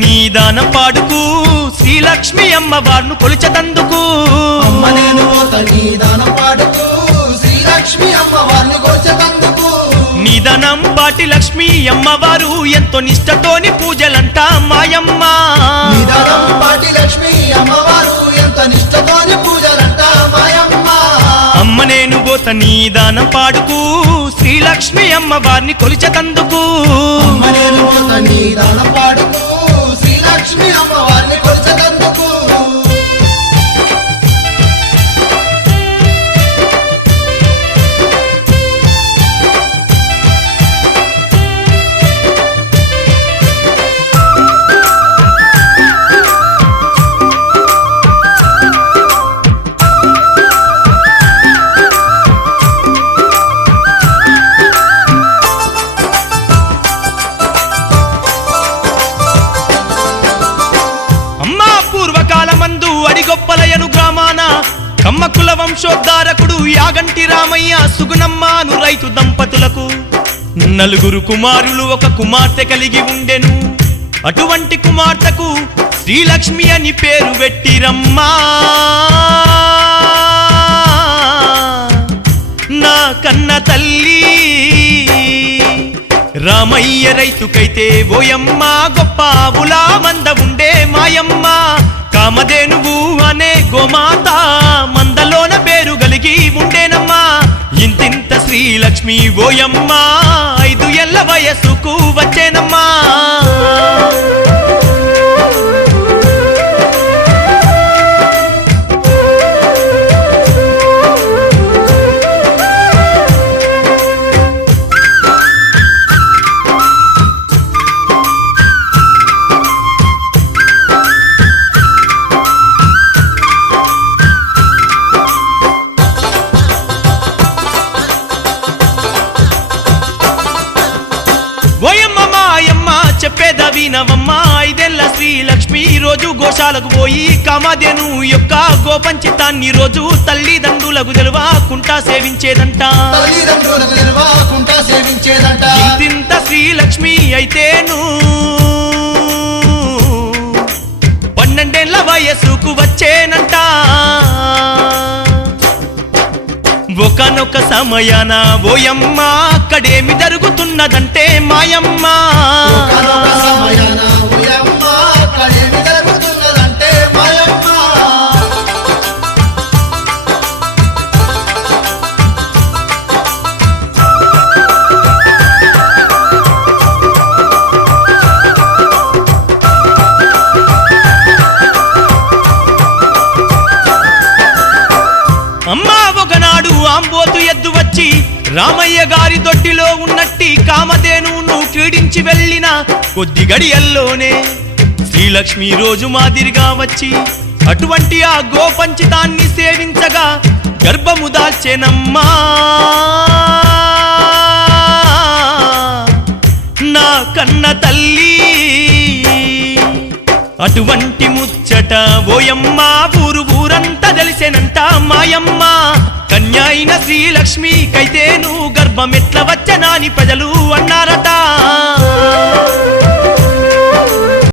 నీ దానం పాడుకు శ్రీలక్ష్మి అమ్మవార్ను కొలిచెతందుకు అమ్మ నేను పోత నీ దానం పాడుకు శ్రీలక్ష్మి అమ్మవార్ను కొలిచెతందుకు నీ దానం పాటి లక్ష్మి అమ్మవారు ఎంతో నిష్టతోని పూజలంట మాయమ్మ నీ దానం పాటి లక్ష్మి అమ్మవారు ఎంతో నిష్టతోని పూజలంట మాయమ్మ అమ్మ నేను పోత నీ దానం పాడుకు శ్రీలక్ష్మి అమ్మవారిని కొలిచెతందుకు అమ్మ నేను పోత నీ దానం పాడుకు శ్రీలక్ష్మి అమ్మవారిని కొలిచెతందుకు అడిగొప్పలయను గ్రామాన కమ్మకుల వంశోద్ధారకుడు యాగంటి రామయ్య సుగుణమ్మను రైతు దంపతులకు నలుగురు కుమారులు ఒక కుమార్తె కలిగి ఉండెను అటువంటి కుమార్తెకు శ్రీలక్ష్మి అని పేరు పెట్టిరమ్మా నా కన్న తల్లి రామయ్య రైతుకైతే ఓయమ్మ గొప్ప ఆవులా మంద ఉండే మాయమ్మ కామధేనువు అనే గోమాత మందలోన పేరు గలిగి ఉండేనమ్మా ఇంతింత శ్రీలక్ష్మి ఓయమ్మ 5 ఏళ్ల వయసుకు వచ్చేనమ్మా చెప్పేద వినవమ్మా 5 ఏళ్ల శ్రీలక్ష్మి రోజు గోశాలకు పోయి కామధేను యొక్క గోపంచితాన్ని రోజు తల్లిదండ్రులకు తెలవకుండా సేవించేదంట ఇంతింత శ్రీలక్ష్మి అయితేను 12 ఏళ్ల వయసుకు వచ్చేనంట ఒకనొక సమయాన ఓయమ్మ అక్కడేమి జరుగుతున్నదంటే మాయమ్మ అమ్మా ఒకనాడు ఆంబోతు ఎద్దు వచ్చి రామయ్య గారి దొడ్డిలో ఉన్నట్టి కామధేనును క్రీడించి వెళ్ళిన కొద్ది గడియల్లోనే శ్రీలక్ష్మి రోజు మాదిరిగా వచ్చి అటువంటి ఆ గోపంచితాన్ని సేవించగా గర్భము దాల్చెనమ్మా నా కన్న తల్లి అటువంటి ముచ్చట ఓయమ్మ ఊరంతా తెలిసేనంట మాయమ్మ కన్య అయిన శ్రీలక్ష్మికైతేను గర్భమెట్ల వచ్చనాని ప్రజలు